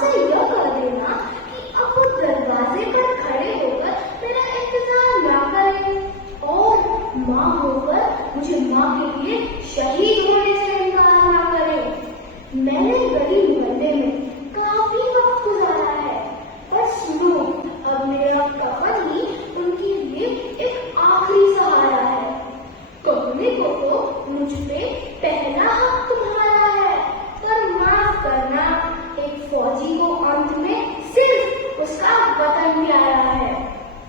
से यह कह देना कि अब वो दरवाजे पर खड़े होकर मेरा इंतजार ना करें और माँ होकर मुझे माँ के लिए शहीद होने से इनकार ना करें। मैंने गली मोहल्ले में काफी वक्त गुजारा है, पर सुनो, अब मेरा कफन ही उनके लिए एक आखिरी सहारा है। कहने को तो मुझ पे पहला हक तुम्हारा है, पर माफ करना, एक फौजी को अंत में सिर्फ उसका वतन प्यारा है।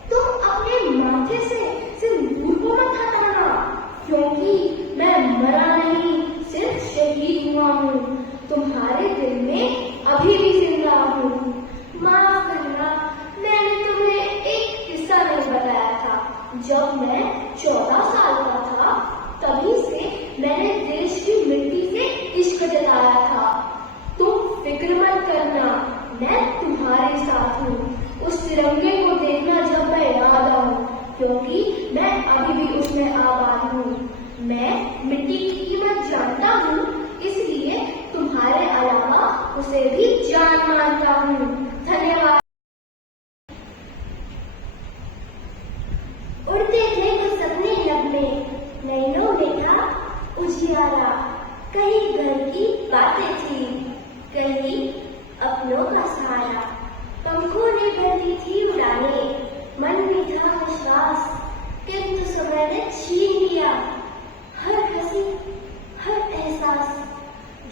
तुम अपने माथे से सिंदूर को मत हटाना, क्योंकि मैं मरा नहीं, सिर्फ शहीद हुआ हूँ। तुम्हारे दिल में अभी भी जिंदा हूँ। माफ करना, मैंने तुम्हें एक किस्सा नहीं बताया था। जब मैं 14 साल का था, तभी से मैंने देश की मिट्टी से इश्क जताया था। तुम फिक्र मत करना, मैं तुम्हारे साथ हूँ। उस तिरंगे को देखना जब मैं याद आऊँ, क्योंकि मैं अभी भी उसमें आबाद हूँ। मैं मिट्टी की कीमत जानता हूँ, इसलिए तुम्हारे अलावा उसे भी जान मानता हूँ। धन्यवाद। उड़ते थे कुछ सपने लब में, नैनों में था उजियारा। कहीं घर की बातें थी, कहीं अपनों का सहारा। पंखों ने भरती थी उड़ाने, मन में था विश्वास, किंतु समय ने छीन लिया हर हंसी, हर एहसास।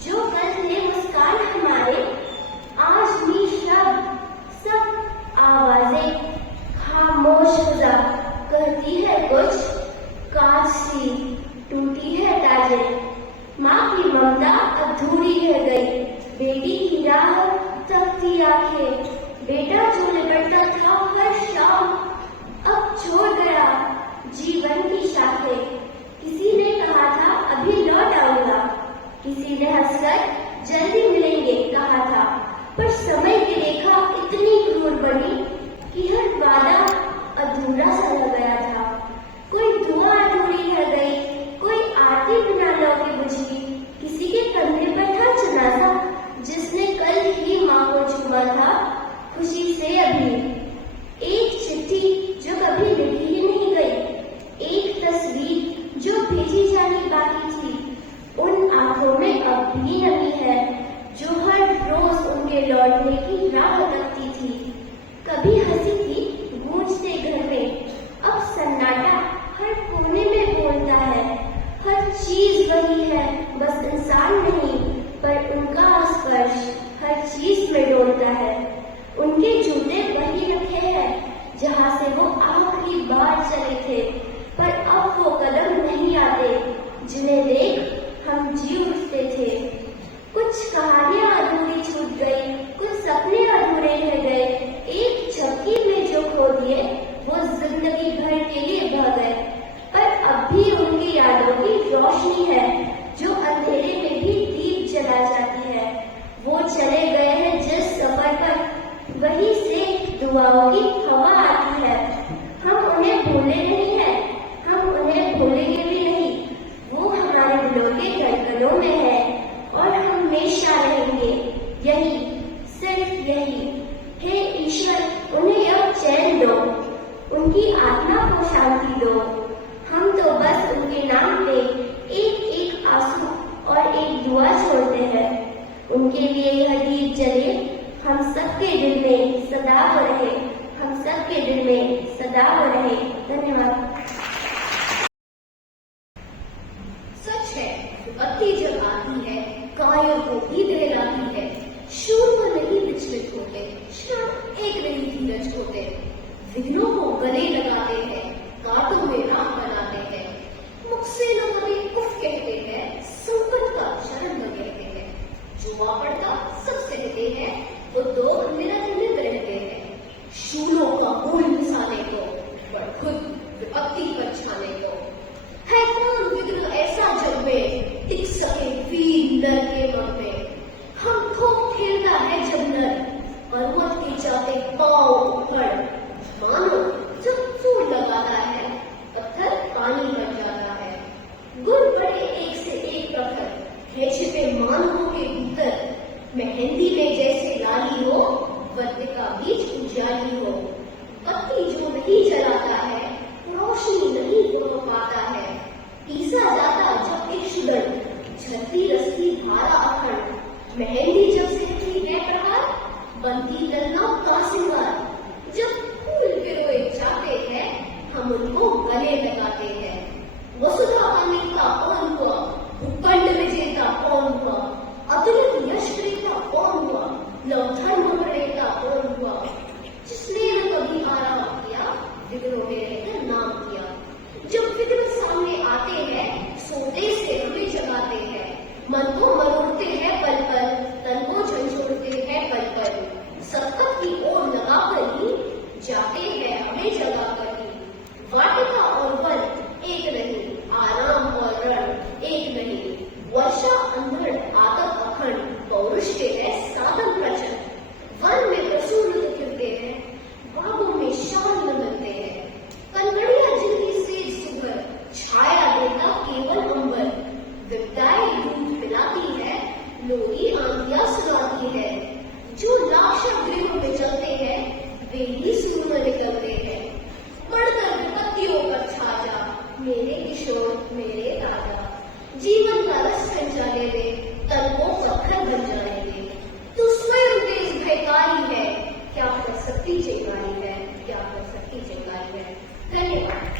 जो कल थे मुस्कान हमारे, आज भी शब्द, सब आवाजें खामोश गुजा कहती है कुछ, कांच सी टूटी है ताजे। माँ की ममता अधूरी रह गई, बेटी की राह तकती आंखें। बेटा जो लिपटता था हर शाम, अब छोड़ गया जीवन की शाखें। किसी ने कहा था अभी लौट आऊंगा, किसी ने हंसकर जल्दी मिलेंगे कहा था, पर समय की रेखा इतनी क्रूर बनी कि हर वादा अधूरा सा लग गया था। कोई दुआ अधूरी रह गई, कोई आरती बिना लौटे बुझी। किसी के कंधे पर था जनाजा, जिसने कल ही माँ को चूमा था खुशी से अभी। एक चिट्ठी जो कभी लिखी ही नहीं गई, एक तस्वीर जो भेजी जानी बाकी थी। उन आंखों में अब भी नमी है, जो हर रोज उनके लौटने की राह लगती थी। कभी हंसी थी गूंजते घर में, अब सन्नाटा हर कोने में बोलता है। हर चीज वही है, बस इंसान नहीं, पर उनका स्पर्श हर चीज में डोलता है। उनके जूते वही रखे हैं जहाँ से वो आखिरी बार चले थे, पर अब वो कदम नहीं आते जिन्हें देख हम जी उठते थे। कुछ कहानियां अधूरी छूट गई, कुछ सपने अधूरे रह गए। एक झपकी में जो खो दिए वो जिंदगी भर के लिए बह गए, पर अब भी उनकी यादों की रोशनी है जो अंधेरे में भी दीप जला जाती है। वो चले गए हैं जिस सफर पर, वहीं से दुआओं की हवा आती है। हम उन्हें भूले नहीं हैं, हम उन्हें भूलेंगे भी नहीं। वो हमारे दिलों के धड़कनों में है और हमेशा रहेंगे यही, सिर्फ यही। हे ईश्वर, उन्हें अब चैन दो, उनकी आत्मा को शांति दो। हम तो बस उनके नाम पे एक एक आंसू और एक दुआ छोड़ते हैं। उनके लिए यह दीप जले, हम सबके दिल में सदा वो रहे, हम सबके दिल में सदा वो रहे। धन्यवाद। सच है, विपत्ति जब आती है कायों को भी दहलाती है। शूर को नहीं विचलित होते, क्षण एक नहीं धीरज होते। विघ्नों को गले लगाते हैं, कांटों में राह बनाते हैं। मुख से न कभी उफ कहते हैं, संकट का चरण न कहते हैं। जो आ पड़ता सब सहते हैं, वो दो निरंतर रहते हैं। शूलों का मूल मिसाने को, पर खुद विपत्ति पर छाने को। है कौन विघ्न ऐसा जग में, टिक सके वीर नर के मन में। हम ठोक खेलता है जब नर, पर्वत के जाते पांव ऊपर। मानो जब फूल लगाता है, पत्थर पानी बन जाता है। गुण बड़े एक से एक प्रखर, है छिपे मानवों के भीतर। बरसती धारा अखंड, मेहंदी जब सिरती है प्रहार, बनती ललना का सिंगार। जब फूल पिरोए जाते हैं, हम उनको गले लगाते हैं। वसुधा अमिता कौन हुआ, भूखंड विजेता कौन हुआ, अतुलित यश प्रेता कौन हुआ, लव धर्म प्रेता कौन हुआ, जिसने न कभी आराम किया, विघ्नों में रहकर नाम किया। जब विघ्न सामने आते हैं, सोते से हमें जगाते हैं, मन को मरोड़ते हैं पल पल, तन को झंझोड़ते हैं पल पल। सतपथ की ओर लगाकर ही जाते हैं हमें जगाकर ही। वाटिका और वन एक नहीं, आराम और रण एक नहीं, वर्षा अंधड़ आदत अखंड, पौरुष है साधन प्रचंड। वन में प्रसून खिलते हैं, बागों में शान मिलते हैं, कनकड़िया जिनकी सेज सुघर, छाया देता केवल अंबर। विद्याएं दूध पिलाती है, लोरी आंधियां सुनाती है, जो लाक्षा गृह में चलते हैं, वे ही सूर्य निकलते हैं। बढ़कर विपत्तियों पर छा जा, मेरे किशोर मेरे राजा, जीवन का रस संचाले दे, तन को पत्थर बन जाने दे। तू स्वयं तेज भयकारी है, क्या कर सकती चिंगारी है, क्या कर सकती चिंगारी है। धन्यवाद।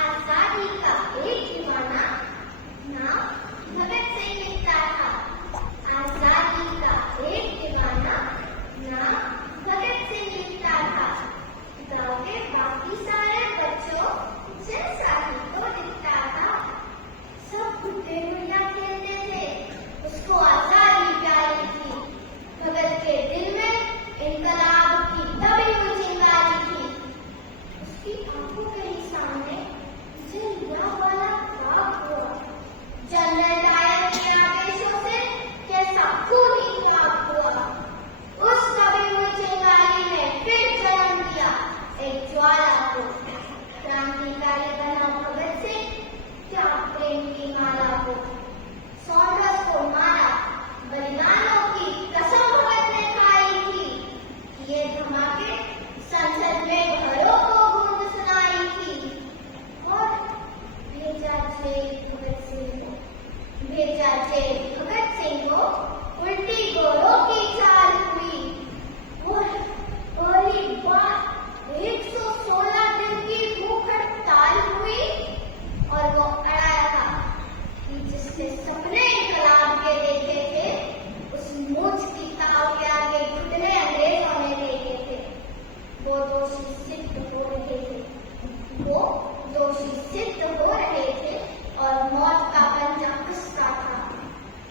आजादी का एक दीवाना नाम भगत सिंह लिखता था। आजादी का एक दीवाना नाम भगत सिंह लिखता था। गाँव के बाकी सारे बच्चों जैसा ही तो दिखता था। सब गुड्डे गुड़िया खेलते थे, उसको आजादी प्यारी थी। भगत के दिल में इनकलाब की दबी हुई चिंगारी थी। उसकी आंखों के ही सामने जिंदा वाला ख्वाब हुआ। जनरल डायर के आदेशों से कैसा खून इंकलाब हुआ। उस दबी हुई चिंगारी ने फिर जन्म दिया एक ज्वाला को। क्रांतिकारी बना भगत सिंह, क्या प्रेम की माला को। सॉन्डर्स को मारा, बलिदानों की कसम भगत ने खाई थी। ये धमाके संसद में घरों को गूंज सुनाई थी। और भेजा जेल भगत सिंह को, भेजा जेल भगत सिंह को, उल्टी गोरों की चाल हुई। और पहली बार 116 दिन की भूख हड़ताल हुई। और वो अड़ाया था कि जिसने सपने इनकलाब के देखे थे, उस मूंछ की ताव के आगे घुटने अंग्रेजों ने देखे थे। वो दोषी सिद्ध हो रहे थे, वो दोषी सिद्ध हो रहे थे, और मौत का पंजा कसता था।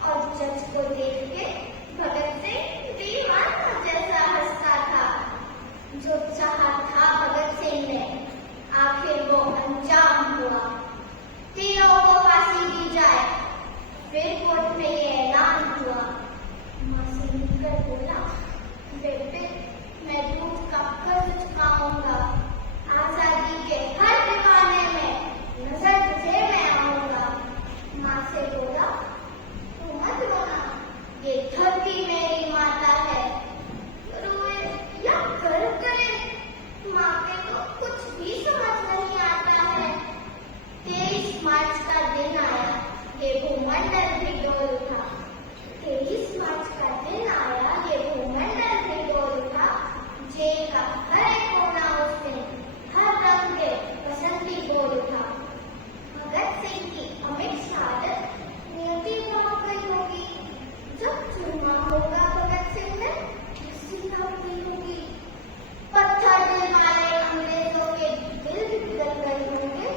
और जज को देख के भगत सिंह दीवाना जैसा हंसता था। जो चाहा था भगत सिंह ने, आखिर वो अंजाम हुआ। तीनों को फांसी दी जाए। फिर कोर्ट में ये ऐलान हुआ। माँ से मिलकर बोला, बेटे मैं दूध का कर्ज चुकाऊंगा। आजादी के हर दीवाने में नजर तुझे मैं आऊंगा। माँ से बोला, तू मत रोना, ये धरती मेरी माता है। रोए या गर्व करे, माँ के तो कुछ भी समझ नहीं आता है। 23 मार्च का दिन आया, ये भूमंडल भी डोल उठा। 23 मार्च का दिन आया, ये भूमंडल भी डोल उठा। जेल का हर एक कोना उस दिन हर रंग के बसंती बोल उठा। भगत सिंह की अमिट शहादत नियति वहां गई होगी। जब चुना होगा भगत सिंह ने, सीधा हुई होगी। पत्थर दिल वाले अंग्रेजों के दिल भी पिघल गए होंगे,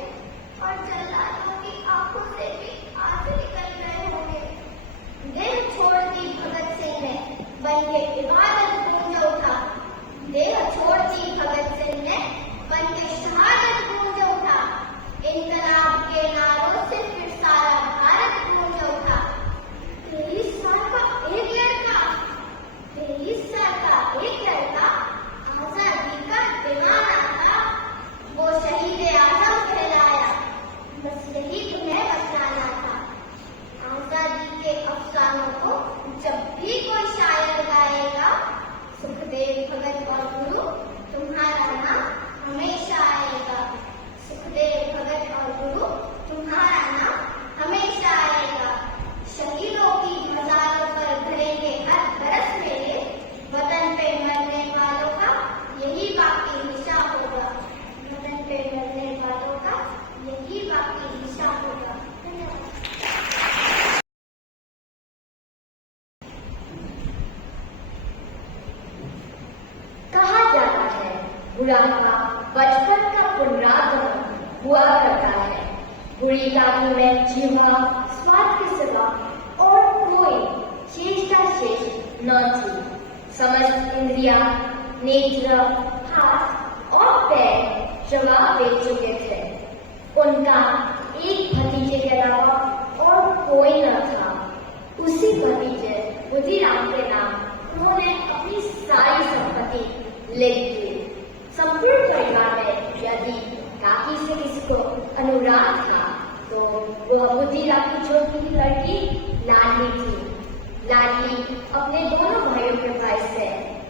और जल्लादों की आंखों से भी आंसू निकल गए होंगे। और गुरु, तुम्हारा नाम हमेशा आएगा। शहीदों की मजारों पर भरेंगे हर बरस मेले, वतन पे मरने वालों का यही बाकी हिसाब होगा। वतन पे मरने वालों का यही बाकी हिसाब होगा। कहा जाता है बुढ़ापा बचपन का पुनरागमन हुआ करता है। बुढ़ी काकी में जीवा स्वाद के सिवा और कोई चेष्टा शेष न थी। समस्त इंद्रिया, नेत्र, हाथ और पैर जवाब दे चुके थे। उनका एक भतीजे के अलावा और कोई न था। उसी भतीजे बुद्धिराम के नाम उन्होंने अपनी सारी संपत्ति लिख दी। संपूर्ण परिवार में यदि काकी से किसी को अनुराग था तो वह बुद्धिराम की छोटी लड़की लाडली थी। लाडली अपने दोनों भाइयों के भाई से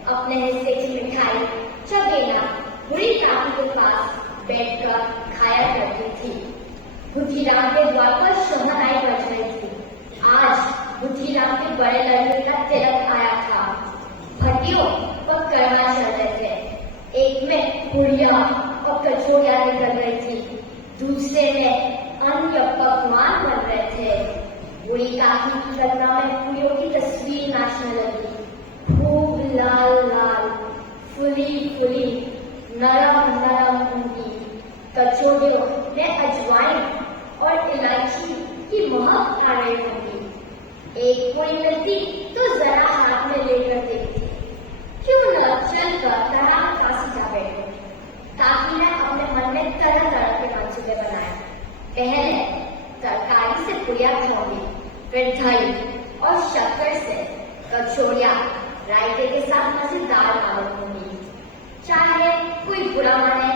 अपने हिस्से की मिठाई चबेना बुढ़ी काकी के पास बैठकर खाया करती थी। बुद्धिराम के द्वार पर शहनाई बज रही थी। आज बुद्धिराम के बड़े लड़के का तिलक आया था। भट्टियों पर कर्मा चल रहे थे। एक में पुड़िया और कचौड़ियां निकल रही थी, दूसरे में अन्य पकवान बन रहे थे। बुढ़ी काकी की कल्पना में पुड़ियों की तस्वीर नाचने लगी। खूब लाल लाल, फुली फुली, नरम नरम होंगी। कचौड़ियों में अजवाइन और इलायची की महक आ रही होगी। एक पूरी मिलती तो जरा हाथ में लेकर देखती, क्यों न चलकर तराम काशी जा बैठे। काकी ने अपने मन में तरह तरह के मंसूबे बनाए। पहले तरकारी से पुड़िया खाऊंगी, फिर दही और शक्कर से कचौड़ियां रायते के साथ मजेदार बनाऊंगी। चाहे कोई बुरा माने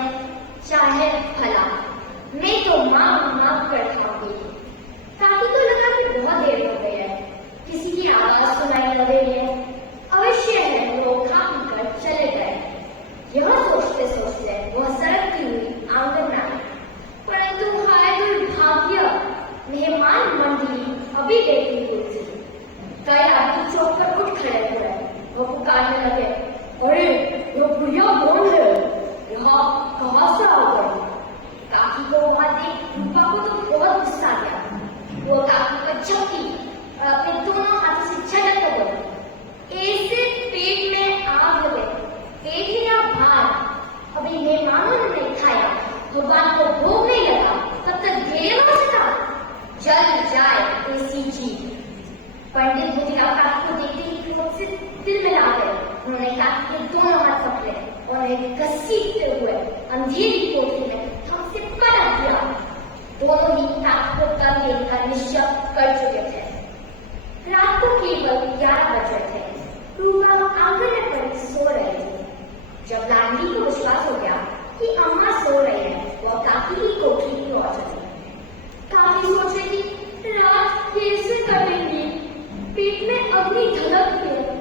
चाहे भला, मैं तो मांग मांग कर खाऊंगी। काकी को लगा कि बहुत देर हो गई है, किसी की आवाज सुनाई न दे रही है। अवश्य है वो खा पी कर चले गए। यह सोचते सोचते वह सरकती हुई आंगन में आई, परंतु हाय दुर्भाग्य, मेहमान मंडली अभी बैठी हुई थी। कई आदमी चौक पर उठ खड़े हुए। वह पुकारने लगे, अरे यह बुढ़िया कौन है? यहाँ कहाँ से आ गई? काकी को वहां देख रूपा को तो बहुत गुस्सा आ गया। वो काकी पर झपकी और अपने दोनों हाथों से झटक कर बोली, ऐसे पेट में आग लगे, पेट ही ना भार, अभी मेहमानों ने नहीं खाया, भगवान को भोग नहीं लगा, तब तक देर हो सका, जल जाए ऐसी चीज। पंडित बुद्धिराम काकी को देखते ही सबसे दिल में ला गए। उन्होंने काकी के दोनों हाथ पकड़े और उन्हें घसीटते हुए अंधेरी कोठरी में हमसे पलट दिया। दोनों ही काकी को कम देने का निश्चय कर चुके थे। रात को केवल 11 बज रहे थे। रूपा आंगन में पड़ी सो रही थी। जब लाडली को विश्वास हो गया कि अम्मा सो रही है, वह काकी की कोठरी की ओर चली। काकी सोच रही थी, रात कैसे कटेंगी? पेट में अग्नि धधक रही है।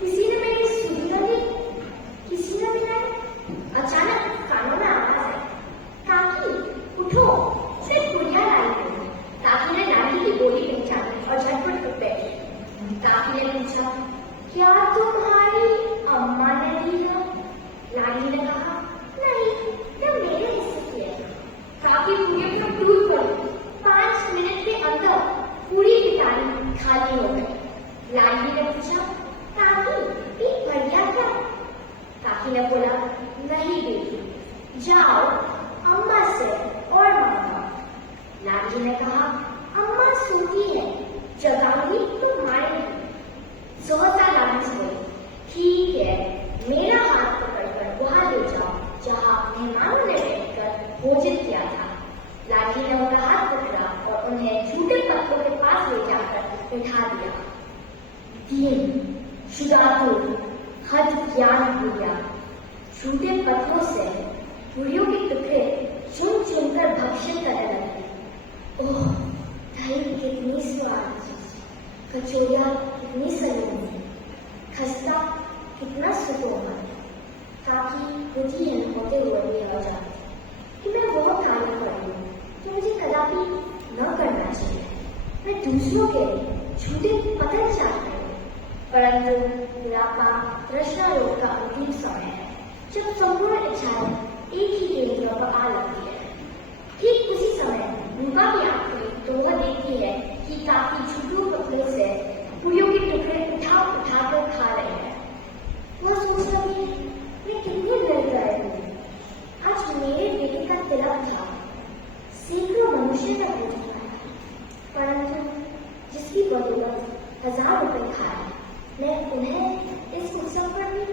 किसी ने मेरी सुधी न दी, किसी ने मिलाई। अचानक कानों में आवाज आई, काकी उठो, सिर्फ बुढ़िया लाई है। काकी ने लाडली की बोली पहचानी और झटपट उठ बैठी। काकी ने पूछा, क्या तुम्हारी अम्मा ने दी है? लाडली ने कहा, नहीं, यह मेरे हिस्से की है। काकी पूरी पर टूट पड़ी। 5 मिनट के अंदर पूरी पिटारी खाली हो गई। लाडली ने पूछा, काकी पेट भर गया क्या? काकी ने बोला, नहीं बेटी, जाओ अम्मा से और मांगो। लाडली ने कहा, अम्मा सोती है, जगाऊंगी तो मारेगी। सहसा लाडली से बोली, ठीक है, मेरा हाथ पकड़कर वहां ले जाओ जहां मेहमानों ने बैठकर भोजन किया था। लाडली ने उनका हाथ पकड़ा और उन्हें झूठे पत्तों के पास ले जाकर बिठा दिया। दीन, शुदातुर, हद ज्ञान बुढ़िया झूठे पत्तों से बुढ़ियों के टुकड़े चुन चुनकर भक्षण करने लगी। ओह, दही कितनी स्वाद, कचौड़ियां कितनी सलोनी, खस्ता कितना सुकोमल। काकी बुद्धिहीन होते हुए भी आ जाती कि मैं बहुत कार्य कर रही हूँ, तो मुझे दूसरों के झूठे पतन चाहते हैं, परंतु बुढ़ापा तृष्णा रोग का अंतिम समय है, जब संपूर्ण इच्छाएं एक ही केंद्र पर आ लगती है। ठीक उसी समय रूपा की आंख खुली तो वह देखती है कि काफी झूठों कपड़ों से पूरियों के टुकड़े उठा कर खा रहे हैं। वह सोच रही है, मैं कितनी निर्दय हूँ, आज मेरे बेटे का तिलक था, सैकड़ों मनुष्य का भोजन खाया, परंतु जिसकी बदौलत 1000 रुपए खाए, मैं उन्हें इस उत्सव पर भी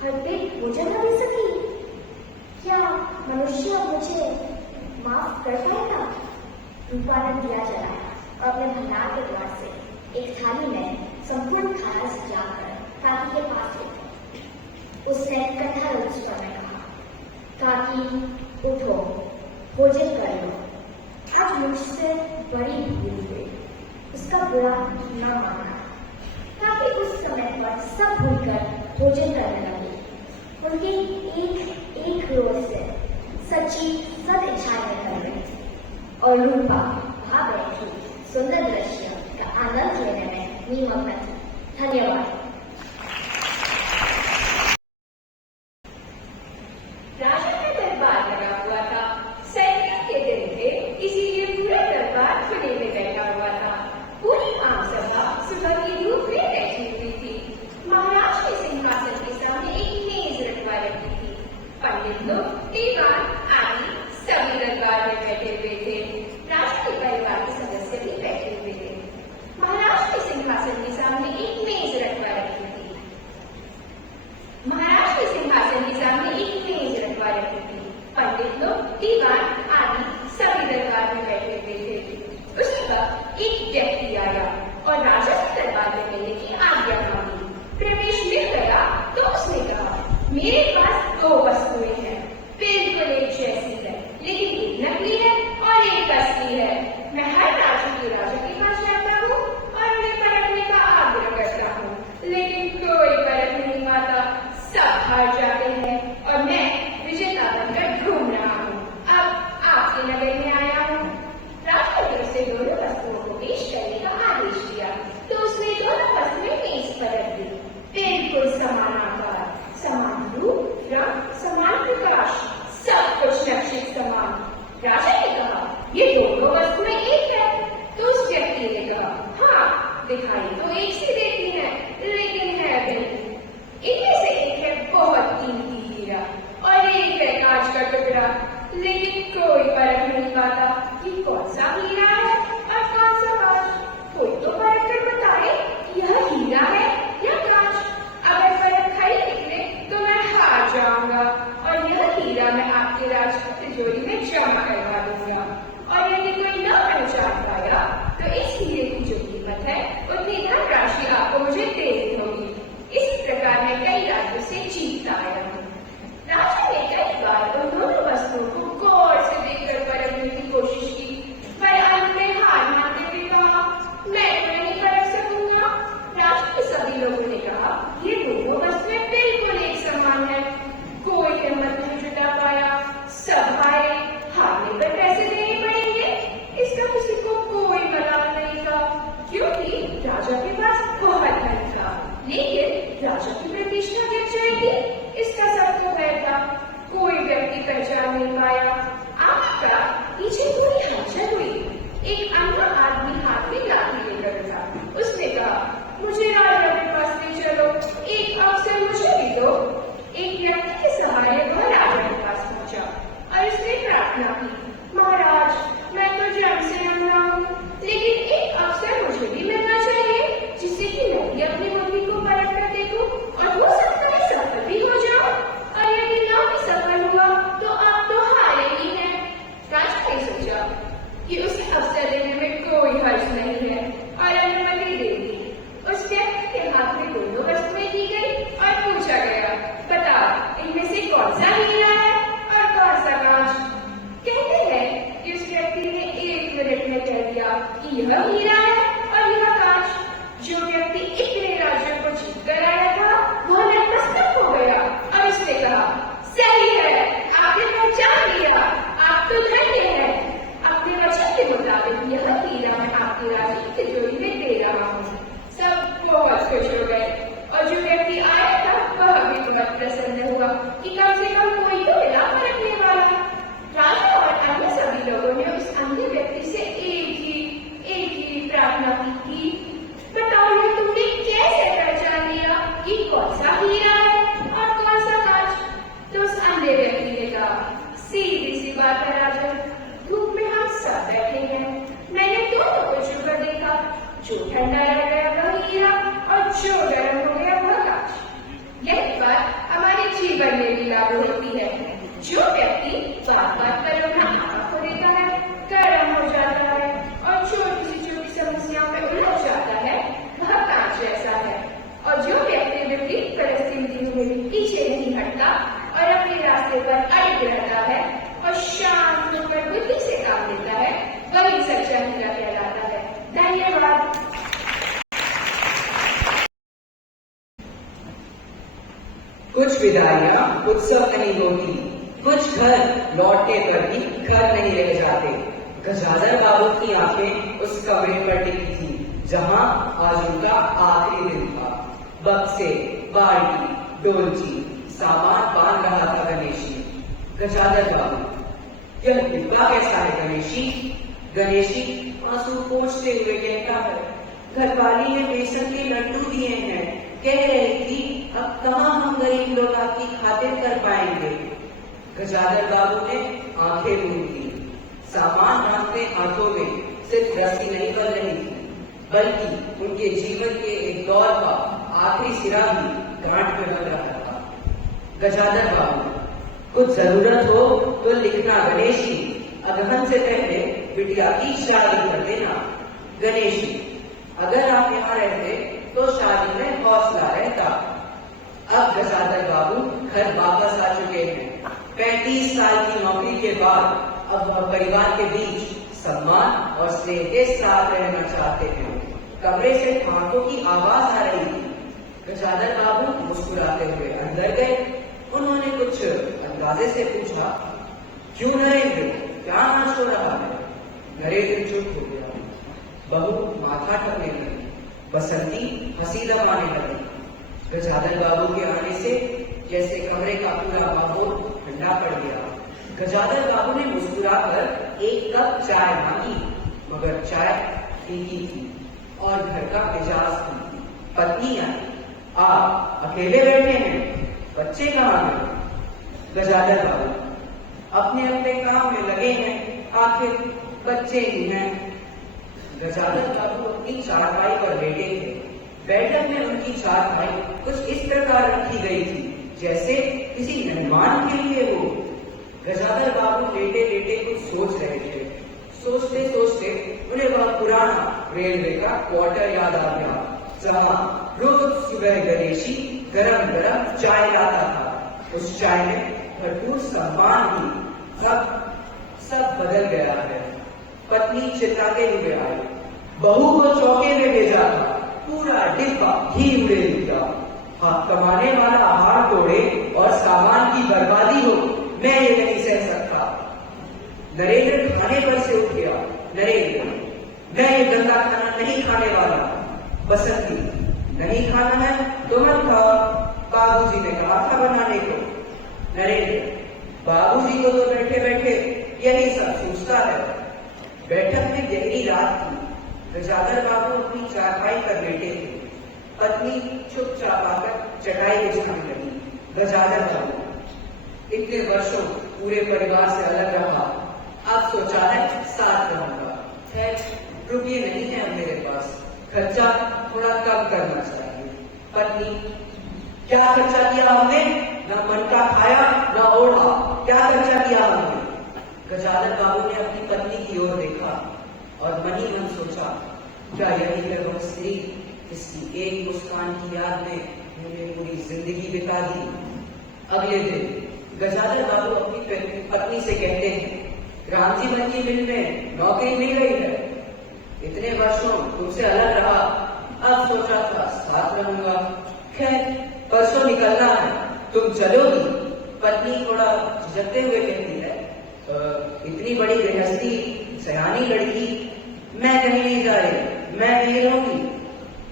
हर पेट भोजन न दे सकी। क्या मनुष्य मुझे माफ कर पाएगा? रूपा ने दिया जलाया और अपने भंडार के द्वार से एक थाली में संपूर्ण खाना सजाकर काकी के पास ले गई। उसने कंठा स्वर में कहा, काकी उठो, भोजन कर लो, आज मुझसे बड़ी भूल हुई। उसका बुरा न माना। काकी उस समय पर सब भूलकर भोजन करने लगी। उनके एक एक रोज से सच्ची सब इच्छाएं निकल गई और रूपा वहां बैठी सुंदर दृश्य का आनंद लेने में निमग्न थी। धन्यवाद। राजा का दरबार लगा हुआ था। सैनिकों के दिन थे, इसीलिए पूरा दरबार खुले में बैठा हुआ था। पूरी आम सभा सुबह की धूप में बैठी हुई थी। महाराज के सिंहासन के सामने एक मेज रखवा रखी थी। पंडित लोग, दीवान आदि सभी दरबार में बैठे हुए थे। राजा के परिवार के सदस्य भी बैठे हुए थे। महाराज के सिंहासन के सामने एक मेज रखवा रखी थी। महाराज के सिंहासन के सामने एक मेज रखवा रखी थी। पंडित लोग, दीवान आदि सभी दरबार में बैठे हुए थे। उसी वक्त एक व्यक्ति आया और राजा से दरबार में मिलने की आज्ञा मांगी। प्रवेश मिल गया तो उसने कहा, मेरे पास 2 वस्तुएं हैं, बिल्कुल एक जैसी है, लेकिन एक नकली है और एक असली है। मैं हर राज्य के राजा के पास जाता हूँ और उन्हें परखने का आग्रह करता हूँ, लेकिन कोई परख नहीं पाता। सब हार जाते हैं और मैं विजेता बनकर घूम रहा हूँ। अब आपके नगर में आया हूँ। राजा ने उसे दोनों वस्तुओं को पेश करने का आदेश दिया तो उसने दोनों वस्तुएं मेज पर रख दी। बिल्कुल समान आकार, समान रूप, रंग, समान प्रकाश, सब कुछ नक्शित समान। राजा ने कहा, ये दोनों वस्तुएं एक है। तो उस व्यक्ति ने कहा, हाँ, दिखाई तो एक सी देती है, लेकिन है भिन्न। इनमें से एक है बहुत कीमती हीरा और एक है कांच का टुकड़ा, लेकिन कोई परख नहीं पाता कि कौन सा हीरा है और कौन सा कांच। कोई तो परख कर बताए यह हीरा है या कांच। अगर परख खरी निकले तो मैं हार जाऊंगा और यह हीरा मैं आपके राज तिजोरी में जमा करवा दूंगा। और यदि कोई न पहचान पाया तो इस हीरे की जो कीमत है उतनी धनराशि आपको मुझे देनी होगी। इस प्रकार मैं कई राज्यों से जीतता आया हूँ। राजा ने कई बार उन दोनों वस्तुओं को गौर से देखकर परखने की कोशिश की, पर अंत में हार मानते हुए कहा, मैं तो नहीं परख सकूंगा। राजा के सभी लोगों ने कहा, ये दोनों वस्तुएं बिल्कुल एक समान है। कोई हिम्मत नहीं जुटा पाया। सब हारे, हारने पर पैसे देने पड़ेंगे। इसका किसी को कोई मलाल नहीं था, क्योंकि राजा के पास बहुत धन था, लेकिन राजा की प्रतिष्ठा गिर जाएगी, इसका सब तो भय था। कोई व्यक्ति पहचान नहीं पाया। आखिरकार पीछे पूरी हलचल हुई। एक अंधा आदमी हाथ में लाठी लेकर उठा। उसने कहा, मुझे राजा के पास ले चलो, एक अवसर मुझे भी दो। एक व्यक्ति के सहारे वह राजा के पास पहुंचा और उसने प्रार्थना की, महाराज, मैं तो जन्म से अंधा हूँ, लेकिन एक अवसर मुझे भी मिलना चाहिए, जिससे कि मैं भी अपनी बुद्धि को परख कर देखूं और हो सकता है सफल भी हो जाऊं। और यदि न भी सफल हुआ तो आप तो हारे ही हैं। राजा ने सोचा कि उसे अवसर देने में कोई हर्ज नहीं है और अनुमति दे दी। उस व्यक्ति के हाथ में दोनों वस्तुएं दी गई और पूछा गया, बता, इनमें से कौन सा हीरा है और कौन सा कांच। कहते हैं कि उस व्यक्ति ने 1 मिनट में कह दिया कि यह हीरा है और यह कांच। जो व्यक्ति इतने राज्यों को जीत कर आया था वह नतमस्तक हो गया और उसने कहा, सही है, आपने पहचान लिया, आप तो धन्य हैं। अपने वचन के मुताबिक यह हीरा मैं आपके राज्य जो ठंडा रह गया वह हीरा और जो गर्म हो गया वह कांच। यही बात हमारे जीवन में भी लागू होती है। जो व्यक्ति बात बात पर अपना आपा खो देता है, गर्म हो जाता है और छोटी सी छोटी समस्याओं में उलझ जाता है, वह कांच जैसा है। और जो व्यक्ति विपरीत परिस्थितियों में पीछे नहीं हटता और अपने रास्ते पर अड़िग रहता है और शांत होकर बुद्धि से काम लेता है, वही सच्चा हीरा कहलाता है। धन्यवाद। कुछ विदाइयां उत्सव नहीं होती, कुछ घर लौटने पर भी घर नहीं रह जाते। गजानन बाबू की आंखें उस कमरे पर टिकी थी जहां आज उनका आखिरी दिन था। बक्से, बाल्टी, डोलची, सामान बांध रहा था गणेशी। गजानन बाबू, यह डिब्बा कैसा है गणेशी? गणेशी आंसू पोंछते हुए कहता है, घरवाली ने बेसन के लड्डू दिए हैं, कह रही थी अब कहाँ हम गरीब लोग आपकी खातिर कर पाएंगे। गजानन बाबू ने आंखें मूंद ली। सामान बांधते हाथों में सिर्फ रस्सी नहीं बन रही थी, बल्कि उनके जीवन के एक दौर का आखिरी सिरा भी गांठ में बन रहा था। गजानन बाबू, कुछ जरूरत हो तो लिखना गणेशी, अगहन से पहले बिटिया की शादी कर देना। गणेशी, अगर आप यहाँ रहते तो शादी में हौसला रहता। अब गजानन बाबू घर वापस आ चुके हैं। 35 साल की नौकरी के बाद अब वह परिवार के बीच सम्मान और स्नेह के साथ रहना चाहते हैं। कमरे से ठाकों की आवाज आ रही थी। गजानन बाबू मुस्कुराते हुए अंदर गए। उन्होंने कुछ अंदाजे से पूछा, क्यों नरेंद्र, क्या नाच हो रहा है? नरेंद्र चुप हो गया। बहू माथा ठगने लगी, बसंती हंसी दबाने लगी। गजानन बाबू के आने से जैसे कमरे का पूरा माहौल ठंडा पड़ गया। गजानन बाबू ने मुस्कुराकर एक कप चाय मांगी, मगर चाय फीकी थी और घर का मिजाज थी। पत्नी आई, आप अकेले बैठे हैं, बच्चे कहाँ गए? गजानन बाबू, अपने अपने काम में लगे हैं, आखिर बच्चे ही हैं। गजानन बाबू अपनी चारपाई पर लेटे थे। बैठक में उनकी चारपाई कुछ इस प्रकार रखी गई थी जैसे किसी मेहमान के लिए हो। गजानन बाबू लेटे लेटे कुछ सोच रहे थे। सोचते सोचते उन्हें वह पुराना रेलवे का क्वार्टर याद आ गया, जहाँ रोज सुबह गणेशी गरम गरम चाय लाता था। उस चाय में भरपूर सम्मान भी। अब सब बदल गया है। पत्नी चिल्लाते हुए आई, बहू को चौके में भेजा था, पूरा डिब्बा घी उड़े दिया। हाँ, कमाने वाला आहार तोड़े और सामान की बर्बादी हो, मैं ये नहीं सह सकता। नरेंद्र खाने पर से उठ गया। नरेंद्र, मैं ये गंदा खाना नहीं खाने वाला। बसंती, नहीं खाना है तो मत खाओ, बाबूजी ने कहा था बनाने को। नरेंद्र, बाबूजी को तो बैठे बैठे यही सब सोचता है। बैठक में गहरी रात थी। गजानन बाबू अपनी चारपाई पर लेटे थे। पत्नी चुपचाप आकर चटाई बिछाने लगी। गजानन बाबू, इतने वर्षों पूरे परिवार से अलग रहा, अब सोचा है साथ रहूंगा। खैर, रुपये नहीं है अब मेरे पास, खर्चा थोड़ा कम करना चाहिए। पत्नी, क्या खर्चा किया हमने? न मन का खाया न ओढ़ा, क्या खर्चा किया हमने? गजानन बाबू ने अपनी पत्नी की ओर देखा और मन ही मन सोचा, क्या यही है वह स्त्री जिसकी एक मुस्कान की याद में मैंने पूरी जिंदगी बिता दी। अगले दिन गजानन बाबू अपनी पत्नी से कहते हैं, रामजी मन की मिल में नौकरी मिल गई है। इतने वर्षों तुमसे अलग रहा, अब सोचा था साथ रहूंगा। खैर, परसों निकलना है, तुम चलोगी? पत्नी थोड़ा झिझकते हुए कहती है, इतनी बड़ी गृहस्थी, सयानी लड़की, मैं कहीं नहीं जा रही, मैं नहीं रहूंगी।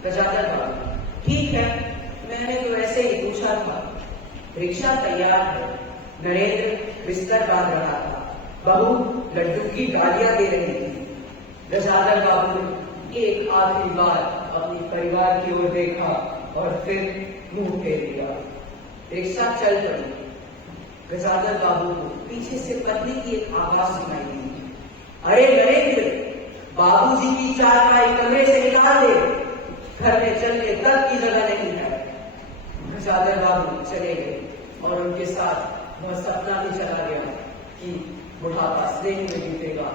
गजानन बाबू, ठीक है, मैंने तो ऐसे ही पूछा था। रिक्शा तैयार है। नरेंद्र बिस्तर बांध रहा था। बहू लड्डू की डालियां दे रही थी। गजानन बाबू ने एक आखिरी बार अपने परिवार की ओर देखा और फिर मुंह फेर लिया। रिक्शा चल पड़ी। गजानन बाबू को पीछे से पत्नी की एक आवाज सुनाई दी, अरे नरेंद्र, बाबूजी की चारपाई कमरे से निकाल दे, घर में चलने तक की जगह नहीं है। गजाधर बाबू चले गए और उनके साथ वह सपना भी चला गया कि बुढ़ापा स्नेह में बीतेगा,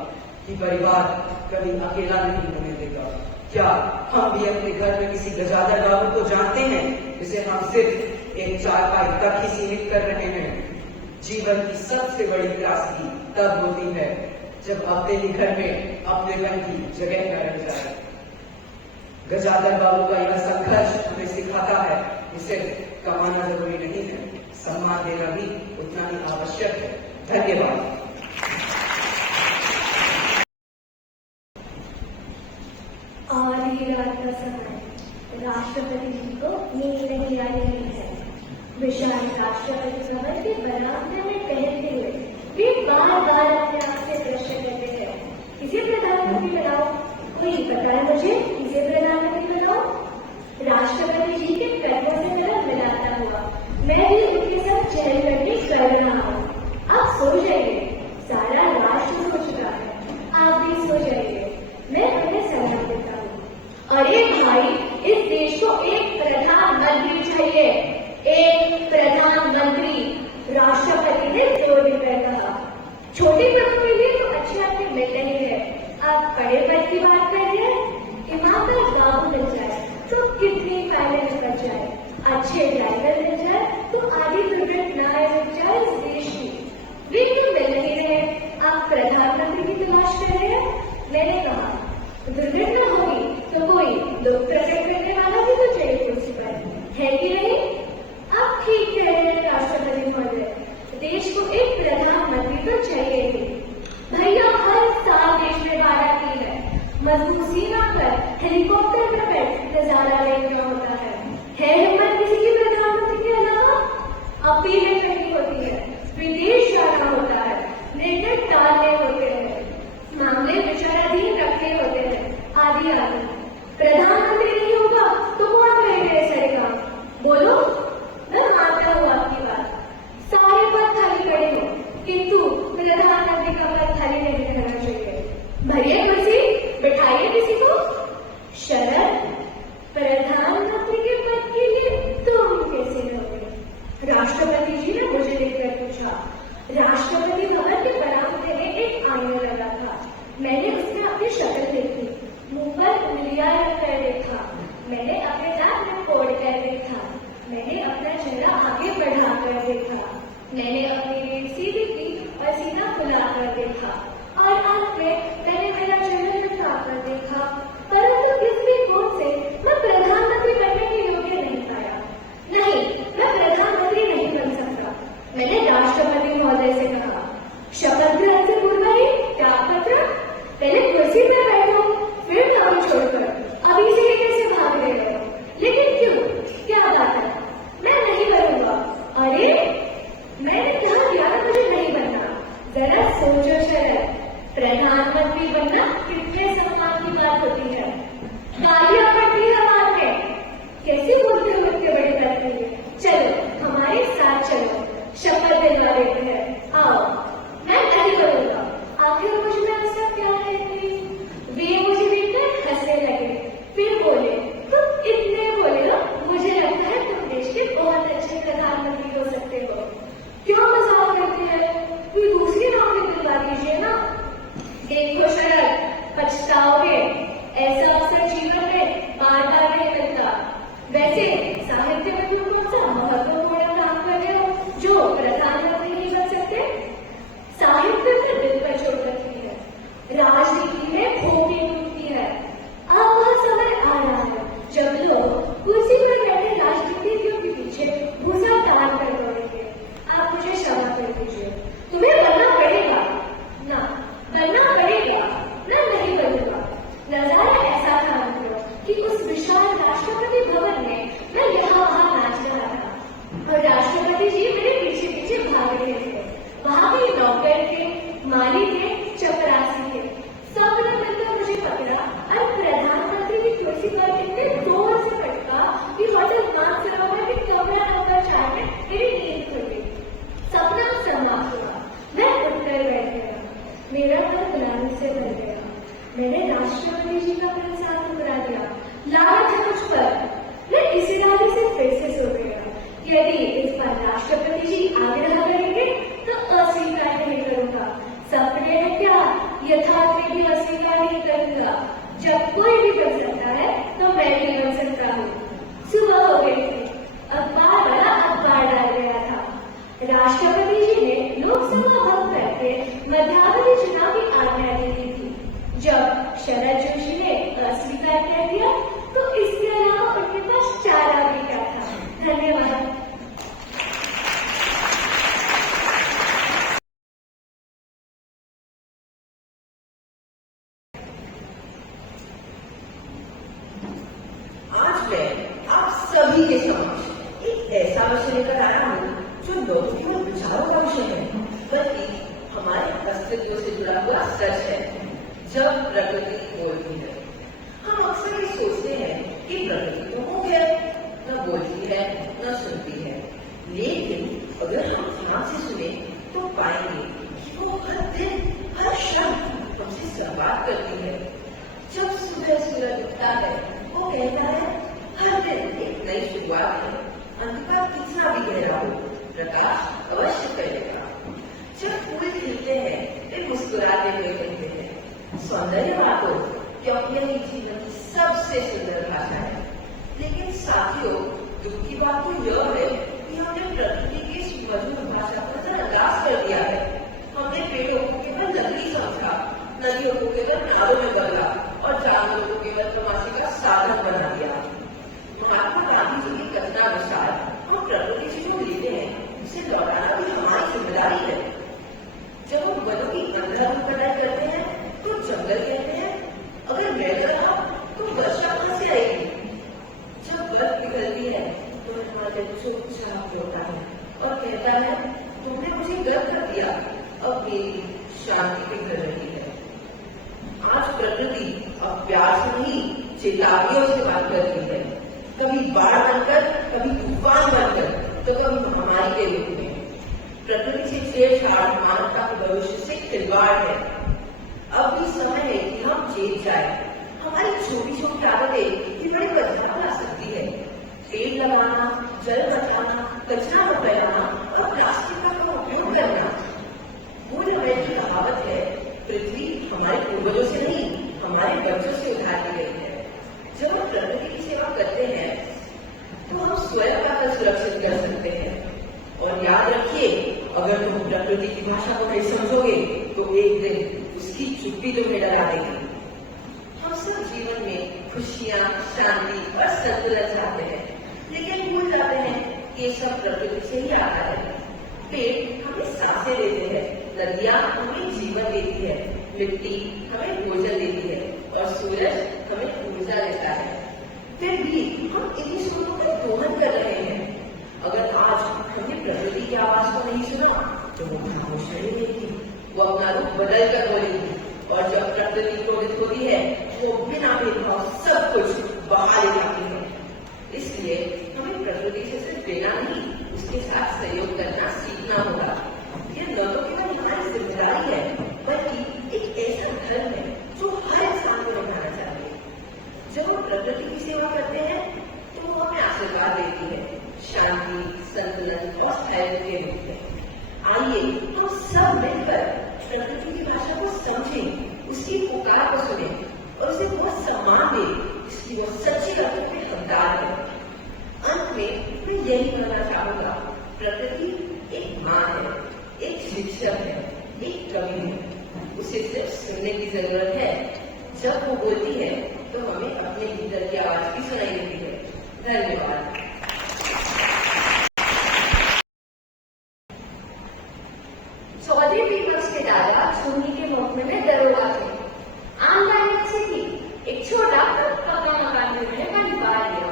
कि परिवार कभी अकेला नहीं होने देगा। क्या हम भी अपने घर में किसी गजाधर बाबू को जानते हैं जिसे हम सिर्फ एक चारपाई तक ही सीमित कर रहे हैं? जीवन की सबसे बड़ी त्रासदी तब होती है जब अपने ही घर में अपनेपन की जगह न रह जाए। गजाधर बाबू का यह संघर्ष हमें सिखाता है कि सिर्फ कमाना जरूरी नहीं है, सम्मान देना भी उतना ही आवश्यक है। धन्यवाद। आधी रात का समय, राष्ट्रपति जी को नींद नहीं आ रही है। विशाल राष्ट्रपति भवन के बरामदे में टहलते हुए वे बार-बार अपने आप से प्रश्न करते हैं, किसे प्रधानमंत्री बनाओ? कोई बताए मुझे, किसे प्रधानमंत्री बनाओ? राष्ट्रपति जी के पैरों से मेरा मिलाता हुआ मैं भी उनके साथ चहलकदमी कर रहा हूँ। आप सो जाइए, सारा राष्ट्र सो चुका है, आप भी सो जाइए, मैं उन्हें सलाह देता हूँ। अरे भाई, इस देश को एक प्रधानमंत्री चाहिए, एक प्रधानमंत्री। राष्ट्रपति ने जोर देकर कहा। छोटे पदों के लिए तो अच्छे आपके मिलते ही है, आप बड़े पद की बात कर रहे हैं? ईमानदार बाबू मिल जाए तो कितनी फायदे निकल जाए, अच्छे ड्राइवर मिल जाए तो आधी दुर्घटनाएं रुक जाए इस देश की। वे क्यों मिल नहीं रहे? आप प्रधानमंत्री की तलाश कर रहे हैं? मैंने कहा दुर्घटना होगी तो कोई दुख प्रकट करने वाला भी तो चाहिए कुर्सी पर, है कि नहीं? आप ठीक कह रहे हैं राष्ट्रपति महोदय, देश को एक प्रधानमंत्री तो चाहिए ही। भैया, हर साल देश में बाढ़ आती है, मजबूत सीमा पर हेलीकॉप्टर में बैठ नजारा देखना होता है हिम्मत किसी की प्रधानमंत्री के अलावा? अपीलें करनी होती है, विदेश जाना होता है, निर्णय टालने होते हैं, मामले विचाराधीन रखने होते हैं, आदि आदि। प्रधानमंत्री नहीं होगा तो कौन करेगा ये सारे काम? बोलो, मैं मानता हूँ आपकी बात, सारे पद खाली पड़े हो, किंतु प्रधानमंत्री का पद खाली नहीं रहना चाहिए। भरिए कुर्सी, बिठाइए किसी को। शरद, प्रधानमंत्री के पद के लिए तुम कैसे रहोगे? राष्ट्रपति जी ने मुझे देखकर पूछा। राष्ट्रपति भवन के बरामदे में एक आईना लगा था, मैंने उसमें अपनी शक्ल देखी, मुंह पर उंगलियां रखकर देखा, मैंने अपने दांत में फोड़ कर देखा, मैंने अपना चेहरा आगे बढ़ाकर देखा, मैंने अपनी रीढ़ सीधी की और सीना फुलाकर देखा, और अंत में मैंने मेरा चेहरा दिखाकर देखा, परंतु किस भी कोण से मैं प्रधानमंत्री बनने के योग्य नहीं पाया। नहीं, मैं प्रधानमंत्री नहीं बन सकता। मैंने राष्ट्रपति महोदय से कहा, शपथ ग्रहण से पूर्व ही त्याग पत्र, पहले कुर्सी पर बैठो, फिर काम छोड़कर अभी से ये कैसे भाग रहे हो? लेकिन क्यों, क्या बात है? मैं नहीं बनूंगा। अरे, मैंने कहा दिया ना मुझे नहीं बनना। जरा सोचो शरद, प्रधानमंत्री बनना कितने सम्मान की बात होती है, गालियां पड़ती है बाद में, कैसे बोलते हो इतने बड़े पद के लिए? चलो हमारे साथ चलो, शपथ दिलवा देते हैं, आओ। मैं नहीं करूंगा, आखिर मुझ में ऐसा क्या है कि वे मुझे देखकर हंसने लगे, फिर बोले, तुम इतने बोले हो, मुझे लगता है तुम देश के बहुत अच्छे प्रधानमंत्री हो सकते हो। क्यों मजाक करते हैं? कोई दूसरी नौकरी दिलवा दीजिए ना। देखो शरद, पछताओगे, ऐसा अवसर जीवन में बार बार नहीं मिलता। वैसे साहित्य में तुम कौन सा महत्वपूर्ण काम कर रहे हो जो प्रधानमंत्री नहीं बन जी का अपने साथ ठुकरा दिया। लानत है मुझ पर, मैं इसी डाली से फिर से सो गया। यदि इस बार राष्ट्रपति जी आगे रहा करेंगे तो अस्वीकार नहीं करूंगा। सपने में क्या, यथार्थ में भी अस्वीकार नहीं करूंगा। जब कोई भी बन सकता है तो मैं भी बन सकता हूँ। सुबह हो गई थी, अखबार वाला अखबार डाल गया था। राष्ट्रपति जी ने लोकसभा भंग करके मध्यावधि चुनाव की आज्ञा दे दी थी। जब शरद जोशी ने अस्वीकार कर दिया तो इसके अलावा उनके पास चारा भी क्या था। धन्यवाद। आज मैं आप सभी के समक्ष एक ऐसा विषय लेकर आया हूँ जो न केवल विचारों का विषय है बल्कि हमारे अस्तित्व से जुड़ा हुआ सच है। जब प्रकृति बोलती है, हम अक्सर ये सोचते हैं कि प्रकृति तो हो गया, न बोलती है न सुनती है, लेकिन अगर हम ध्यान से सुने तो पाएंगे कि वो हर दिन हर क्षण हमसे संवाद करती है। जब सुबह सूरज उठता है वो कहता है हर दिन एक नई शुरुआत है, अंधकार कितना भी गहरा हो प्रकाश अवश्य करेगा। जब फूल खिलते हैं वे मुस्कुराते हुए कहते हैं सौंदर्य बातों क्योंकि यही जीवन की सबसे सुंदर भाषा है। लेकिन साथियों, दुख की बात तो यह है कि हमने प्रकृति की इस मधुर भाषा को नजरअंदाज कर दिया है। हमने पेड़ों को केवल नकली समझा, नदियों को केवल नालों में बदला और जानवरों को केवल तमाशे का साधन बना दिया। महात्मा गांधी जी की कथनानुसार हम प्रकृति से जो लेते हैं उसे लौटाना भी हमारी जिम्मेदारी है। जब हम वनों की अंधाधुंध कटाई करते हैं तो जंगल कहते हैं अगर मैं न रहा तो वर्षा कहां से आएगी। जब बर्फ पिघलती है तो हिमालय चुपचाप होता है और कहता है तुमने मुझे गर्व कर दिया, अब मेरी शांति पिघल रही है। आज प्रकृति अब प्यार से नहीं चेतावनियों से बात करती है, कभी बाढ़ बनकर, कभी तूफान बनकर, तो कभी महामारी के रूप में। प्रकृति से छेड़छाड़ मानवता के भविष्य से खिलवाड़ है। अब भी समय है कि हम चेत जाए। हमारी छोटी छोटी आदतें ये बड़ी बदलाव ला सकती है। पेड़ लगाना, जल बचाना, कचरा न फैलाना और प्लास्टिक का कम उपयोग करना। मूल हमें की कहावत है पृथ्वी हमारे पूर्वजों से नहीं हमारे बच्चों से उधार ली गई है। जब हम प्रकृति की सेवा करते हैं तो हम स्वयं का कल सुरक्षित कर सकते हैं। और याद रखिए, अगर तुम प्रकृति की भाषा को नहीं समझोगे तो एक दिन उसकी चुप्पी तुम्हें डरा देगी। हम सब जीवन में खुशियां, शांति और संतुलन चाहते हैं, लेकिन भूल जाते हैं कि ये सब प्रकृति से ही आता है। पेड़ हमें सांसें देते हैं, नदियां हमें जीवन देती है, मिट्टी हमें भोजन देती है और सूरज हमें ऊर्जा देता है। फिर भी हम इन्हीं स्रोतों का दोहन कर रहे हैं। अगर आज हमने प्रकृति की आवाज को नहीं सुना तो वो खामोश रहेगी, वो अपना रूप बदल कर बोलेगी और जब प्रकृति क्रोधित होती है वो बिना भेदभाव सब कुछ बहा ले जाती है। इसलिए हमें प्रकृति से सिर्फ देना नहीं, उसके साथ सहयोग करना सीखना होगा। ये न तो केवल हमारी जिम्मेदारी है बल्कि एक ऐसा धर्म है जो हर इंसान को निभाना चाहिए। जब हम प्रकृति की सेवा करते हैं तो वो हमें आशीर्वाद देती है, शांति, संतुलन और स्थैर्य के रूप में। आइए हम सब मिलकर प्रकृति की भाषा को समझें, उसकी पुकार को सुने और उसे बहुत सम्मान दें, इसकी वो सच्ची अर्थों में हकदार है। अंत में मैं यही कहना चाहूंगा, प्रकृति एक माँ है, एक शिक्षक है, एक कवि है। उसे सिर्फ सुनने की जरूरत है। जब वो बोलती है तो हमें अपने भीतर की आवाज भी सुनाई देती है। धन्यवाद। चौधरी पीपल्स के दादा सोनी के मोहम्मद में दरोगा थे। आमदनी अच्छी थी, एक छोटा पक्का मकान उन्होंने बनवा लिया।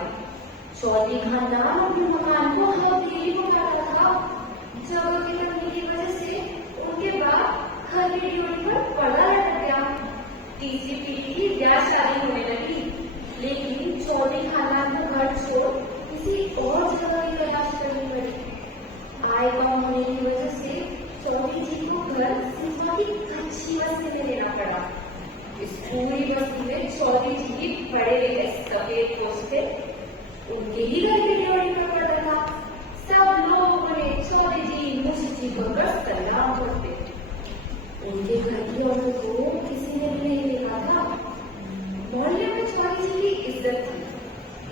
चौधरी खानदान अपने मकान को हवेली को कहता था। जगह की कमी की वजह से उनके बाद घर की ड्यूटी पर पर्दा लटक गया। तीसरी पीढ़ी की ब्याह शादी होने लगी, लेकिन चौधरी खानदान को घर छोड़ किसी और जगह की तलाश करनी पड़ी। आय कम होने की वजह से चौधरी जी को घर सिर्फ की अच्छी वस्तु में लेना पड़ा। इस पूरी बस्ती में चौधरी जी की बड़े बड़े सफेद पोस्ट थे। उनके ही घर की ड्योढ़ी पर पड़ रहा। सब लोग उन्हें चौधरी जी मुंशी जी को बस सलाम करते। उनके घर की औरतों को किसी ने भी नहीं देखा था। मोहल्ले में चौधरी जी की इज्जत थी।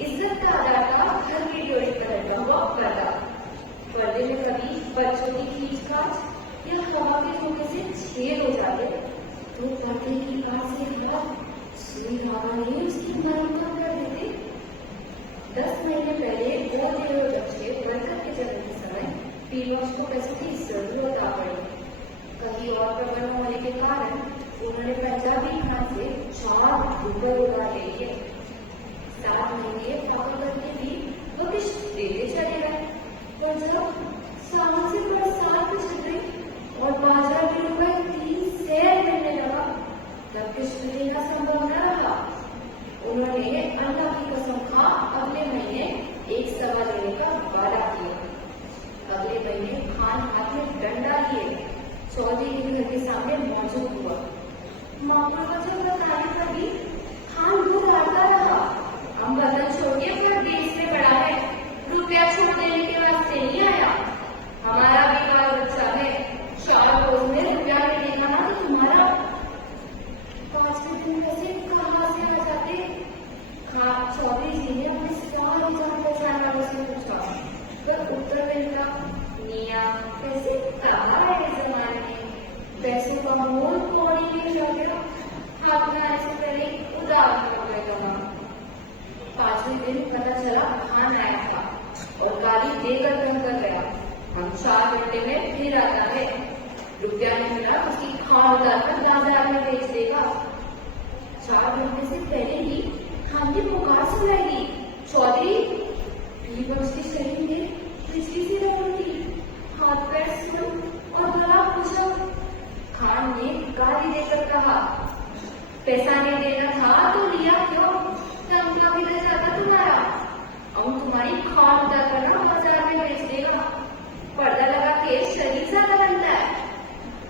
इज्जत का आधार था घर की ड्योढ़ी पर लगा हुआ पर्दा। पर्दे में कभी बच्चों की खींच-खाच या हवा के झोंके से छेद हो जाते तो पर्दे की काट से हवा सुई हवा नहीं उसकी मरम्मत कर देते। 10 महीने पहले बहुत हुए बच्चे बरकत के जन्म के समय पीरबख्श को पैसों की जरूरत आ पड़ी। कहीं और प्रबल होने के कारण उन्होंने पंजाबी खान से 4 रुपए उधार ले लिए। 7 महीने पकड़ करके भी वो किस्त देते चले गए। और जब साल से बरसात पिछड़ गई और बाजार में रुपए 3 सेर मिलने लगा तब किस्त देना संभव न रहा। उन्होंने अल्लाह की कसम खा अगले महीने 1 सवा देने का वादा किया। अगले महीने खान हाथ में डंडा लिए चौधरी के घर के सामने मौजूद हुआ। मामूल वजह बताने पर भी खान दूर आता रहा। हम बदन छोड़ के अपना देश में पड़ा है, रुपया छोड़ देने के वास्ते नहीं आया। हमारा भी बाल बच्चा है, 4 रोज में रुपया नहीं देगा ना तो तुम्हारा 5वें दिन पैसे कहाँ से आ जाते। चौधरी जी ने अपने सारी जान पहचान वालों से पूछा पर उत्तर मिलता मियां पैसे कहाँ है इस जमाने में, पैसों का मोल पौड़ी में चढ़ गया। हाथ में आने से पहले उधार हो गया। 5वें दिन पता चला खान आया था और गाली देकर बंद कर गया। हम 4 घंटे में फिर आता है, रुपया नहीं मिला उसकी खान उतार कर बाजार में बेच देगा। 4 घंटे से पहले ही खान की पुकार सुनाई। चौधरी पीरबख्श के शरीर में बिजली सी रही थी, हाथ पैर सुन और गला पूछा। खान ने गाली देकर कहा पैसा नहीं देना था तो लिया क्यों, तमका भी रह जाता तुम्हारा। हम तुम्हारी खान उतार कर ना बाजार में बेच देगा। पर्दा लगा के शरीर ज्यादा बनता है।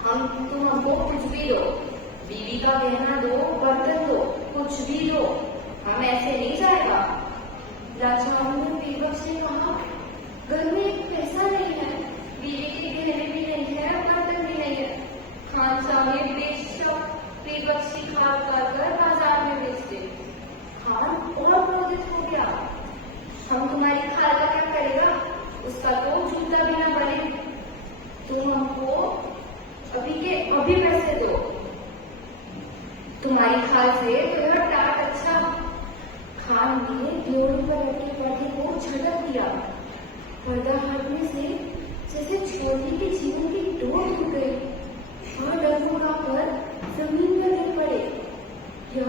तुम हमको कुछ भी दो, बीवी का गहना दो, बर्तन दो, कुछ भी दो, हम ऐसे नहीं जाएगा। राजाओं ने पीरबख्श ने कहा घर में एक पैसा नहीं है, बीवी के गहने भी नहीं है, बर्तन भी नहीं है। खान साहब ने बेशक पीरबख्श की खाल कर बाजार में बेच दे। खान और क्रोधित हो गया। हम तुम्हारी खाल का क्या करेगा, उसका तो जूता भी ना बने। तुम हमको अभी के अभी पैसे दो, तुम्हारी खाल से तो टाट अच्छा। खान ने ड्योढ़ी पर रखे पर्दे को झटक दिया। पर्दा हटने से जैसे छोटी के जीवन की डोर टूट गई और डगमगा कर जमीन पर गिर पड़े। यह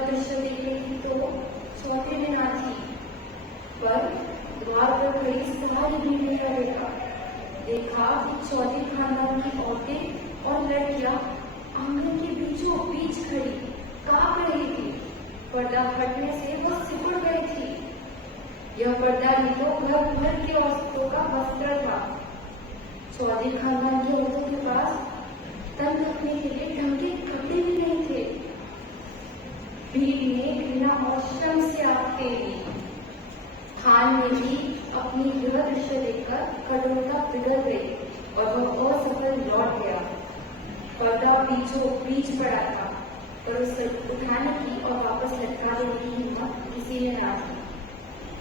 दृश्य देखने की तो चौथे दिन आ थी, पर द्वार पर खड़ी सारी भीड़ ने देखा कि चौधरी खानदान की औरतें और लड़कियां आंगन के बीचों बीच खड़ी कांप रही थी। पर्दा हटने से वह सिकुड़ गई थी। यह पर्दा ही तो घर भर की औरतों का वस्त्र था। चौधरी खानदान की औरतों के पास तन ढकने के लिए ढंग के कपड़े भी नहीं थे। भीड़ ने घृणा और शर्म से आग फेरी। खान ने भी अपनी यह दृश्य देखकर कठोरता पिघल गई और वह असफल लौट गया। पर्दा बीचों बीच पड़ा था पर उसे उठाने की और वापस लटका देने की हिम्मत किसी ने ना की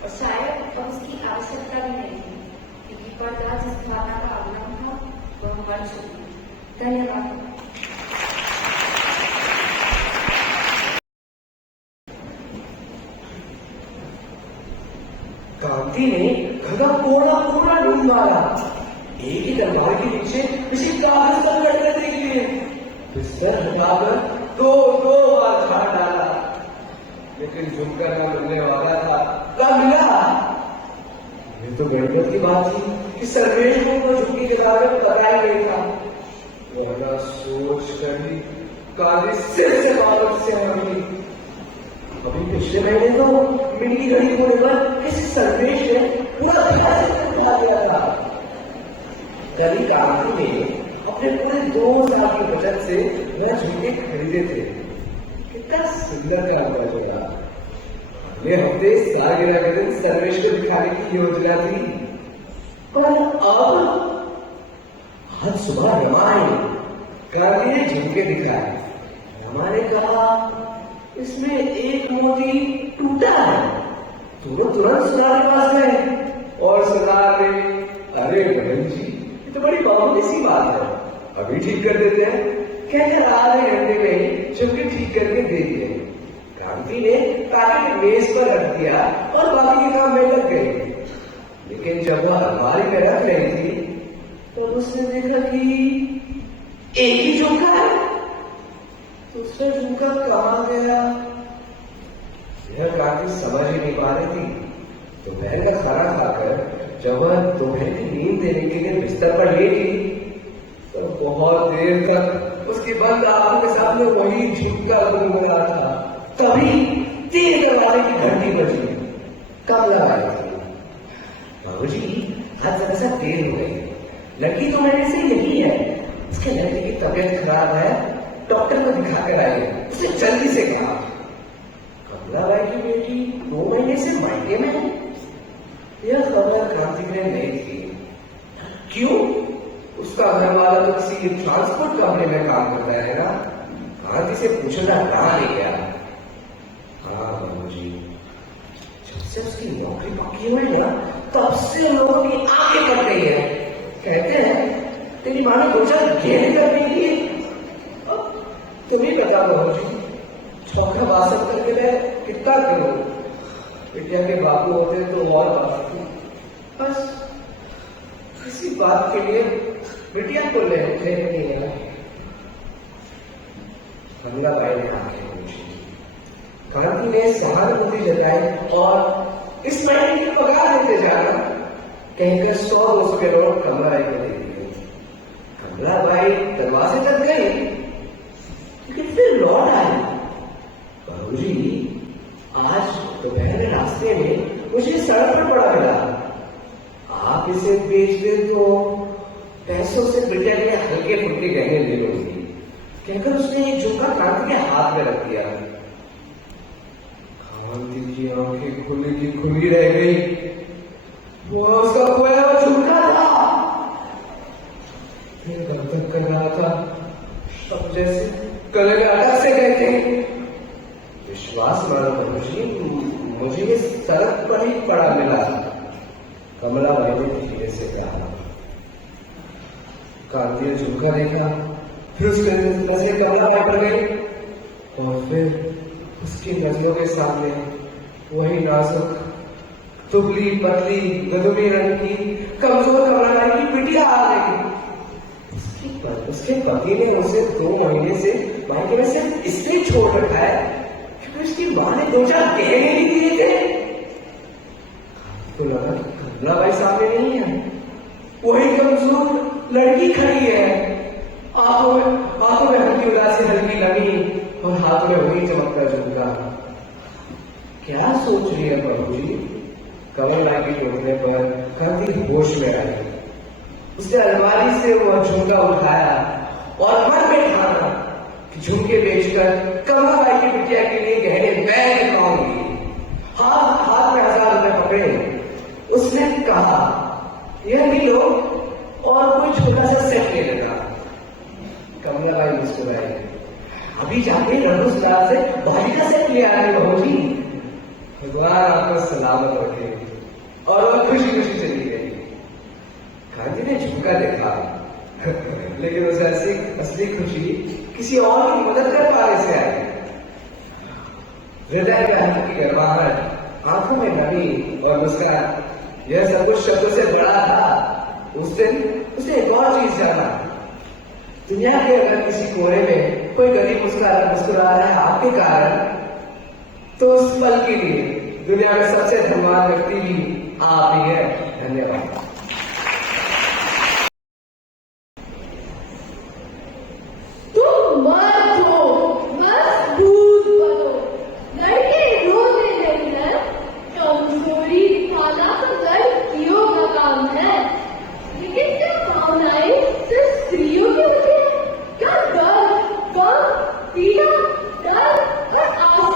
और शायद अब उसकी आवश्यकता भी नहीं थी, क्योंकि पर्दा जिस भावना का अवलंब था वह मर चुकी। धन्यवाद। कांति ने घड़ा कोड़ा ढूंढ मारा। एक ही दरबार के पीछे किसी कागज पर लटके देख लिए, बिस्तर हटाकर दो बार झाड़ डाला, लेकिन झुककर न मिलने वाला था। कब मिला? ये तो गड़बड़ की बात थी कि सर्वेश को झुकी के लागत बताया गई था। वरना सोच कर ही कांति सिर से बाबत से हमी। अभी पिछले महीने तो मिली घड़ी होने पर किसी सर्वेश ने पूरा उठा दिया था। कभी कांति ने अपने पूरे 2 साल की बचत से वह झुमके खरीदे थे। सुंदर काम का जोड़ा। अगले हफ्ते सालगिरह के दिन सर्वेश को दिखाने की योजना थी, पर अब आज सुबह रमा आई, गांधी ने झुमके दिखाए। रमा ने कहा, इसमें एक मोती टूटा है। दोनों तुरंत सुनार के पास गए और सुनार ने, अरे बहन जी, ये तो बड़ी मामूली सी बात है, अभी ठीक कर देते हैं, कहकर आधे घंटे में ही झुमके ठीक करके दे दिए। क्रांति ने पैकेट मेज पर रख दिया और बाकी के काम में लग गई। लेकिन जब वह अलमारी में रख रही थी तो उसने देखा कि एक ही झुमका है। दूसरा झुमका कहाँ गया? यह क्रांति समझ ही नहीं पा रही थी। दोपहर का खाना खाकर जब वह दोपहर की नींद देने के लिए बिस्तर पर लेटी तो बहुत देर तक उसकी बंद आंखों के सामने वही झुमका गुम रहा था। तभी तेज दरवाजे की घंटी बजी। कमला आई थी। बाबूजी, आज जरा सा देर हो गई। लड़की तो मेरे से यही है, इसके लड़के की तबीयत खराब है, डॉक्टर को दिखाकर आए, उसे जल्दी से कहा। कमलाबाई की बेटी 2 महीने से मायके में है। यह खबर क्रांति ने नहीं थी। क्यों? उसका घर वाला तो किसी ट्रांसपोर्ट कंपनी में काम करता है ना। क्रांति से पूछना कहाँ नहीं गया। हाँ बाबूजी, जब से उसकी नौकरी पक्की हुई ना, तब से लोगों की आंखें पड़ गई है। कहते हैं तेरी माँ ने 2-4 घेरे करने की। तुम्हें बता बाबूजी, चौका बासठ करके मैं कितना करूं? बिटिया के बापू होते तो और बात थी। बस किसी बात के लिए बिटिया को ले नहीं आया। कमलाबाई ने आंखें पूछी। क्रांति ने सहानुभूति जताई और इस महीने की पगार देते जाना कहकर 100-200 के नोट कमलाबाई को दे दिए। कमलाबाई दरवाजे तक गई, लेकिन फिर लौट आई। बाबूजी, आज दोपहर में रास्ते में मुझे सड़क पर पड़ा मिला। आप इसे बेच दें तो पैसों से बिटिया के हल्के फुल्के गहने ले लूंगी, कहकर उसने एक झुमका क्रांति के हाथ में रख दिया। क्रांति की आंखें खुली की खुली रह गई। वो उसका खोया हुआ झुमका था। दर्द कर रहा था, अब जैसे गले में अटक से गए थे। विश्वास मानो बाबूजी, मुझे ये सड़क पर ही पड़ा मिला। कमलाबाई ने धीरे से कहा। क्रांति ने झुमका देखा, फिर उसके नजरें कमलाबाई पर गई और फिर उसकी नजरों के सामने वही नाजुक, दुबली पतली गदुमी रंग की कमजोर कमलाबाई की बिटिया आ गई। उसके पति ने उसे 2 महीने से मायके में सिर्फ इसलिए छोड़ रखा है क्योंकि उसकी मां ने 2-4 गहने नहीं दिए थे। तो लगा कमलाबाई सामने नहीं है, वही कमजोर लड़की खड़ी है। आंखों में हल्की उदासी, हल्की नमी और हाथ में वही चमकता झुमका। क्या सोच रही है बाबूजी? कमलबाई के टोकने पर क्रांति होश में आई। उसने अलमारी से वह झुमका उठाया और मन में ठाना कि झुमके बेचकर कमलाबाई की बिटिया के लिए गहने मैं दिखाऊंगी। हाथ में 1000 रुपए पकड़े उसने कहा, यह भी लो और कोई छोटा सा सेट ले लेना। कमलाबाई मुस्कुराई। अभी जाके रघुसलाल से भारी का सेट ले आए बाबूजी। भगवान आपको सलामत रखे। और वह खुशी खुशी चली गई। क्रांति ने झुमका देखा, लेकिन उसे असली खुशी किसी और की मदद कर पाने से आई। हृदय में हल्की गर्माहट, आंखों में नमी और मुस्कान, यह सब कुछ शब्दों से बड़ा था। उस दिन उसने एक और चीज जाना। दुनिया के अगर किसी कोने में कोई गरीब मुस्कुरा रहा है आपके कारण, तो उस पल के लिए दुनिया में सबसे धनवान व्यक्ति भी आप ही है। धन्यवाद। तुम मत हो, मजबूत बनो। लड़के रोने नहीं है, कमजोरी दिखाना तो लड़कियों का काम है। लेकिन क्या भावनाएं सिर्फ स्त्रियों की होती है? क्या दर्द, गम, पीड़ा, डर और आंसू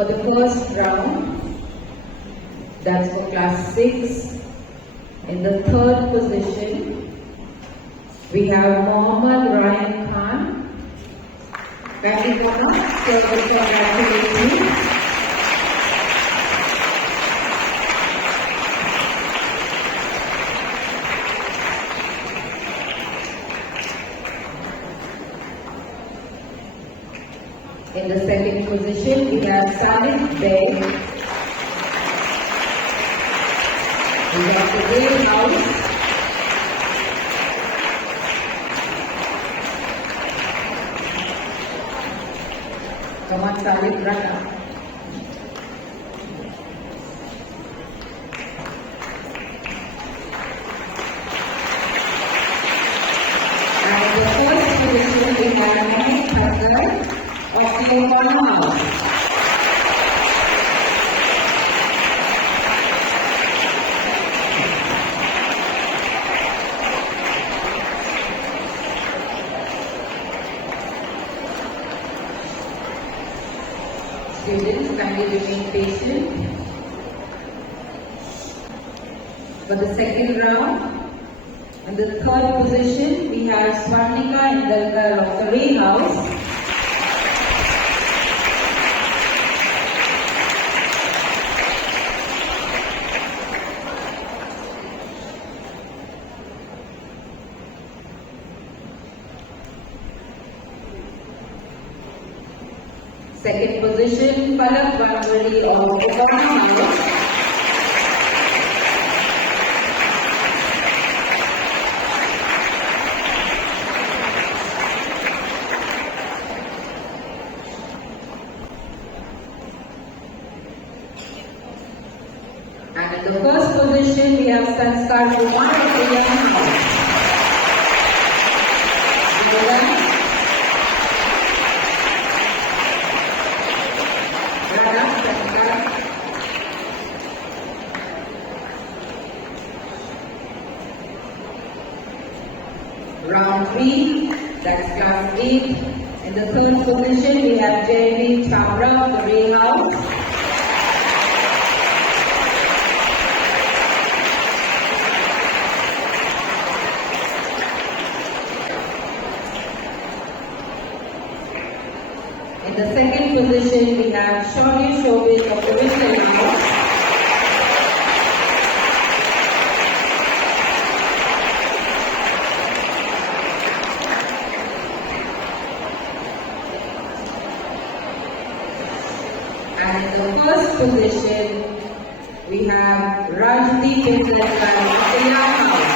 For the first round, that's for class 6. In the third position, we have Mohammad Ryan Khan. Kindly come up, so we congratulate you. In the second position, we have Salih Beg. We have the Ray House. Come on, Salih, run up. And in the first position, we have Mohit Thakkar of the Obama House. Students, kindly remain patient. For the second round, in the third position, we have Swarnika Indalkar of the Ray House. Second position, Palak Banwari of Obama House. And in the first position, we have Sanskar Kumar of the Young House. Round 3, that's class 8. In the third position, we have Jeremy Chabra of the Ray House. In the second position, we have Shawnee Shobit of the Ray House. And in the first position, we have Rajdeep Indalkar of the Young House.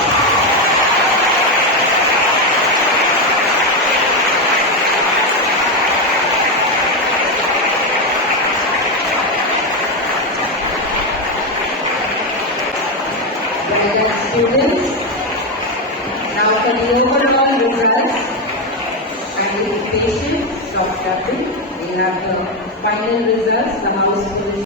Well done, students. Now for the overall results, and be patient, stop tapping. We have the final results, the house position.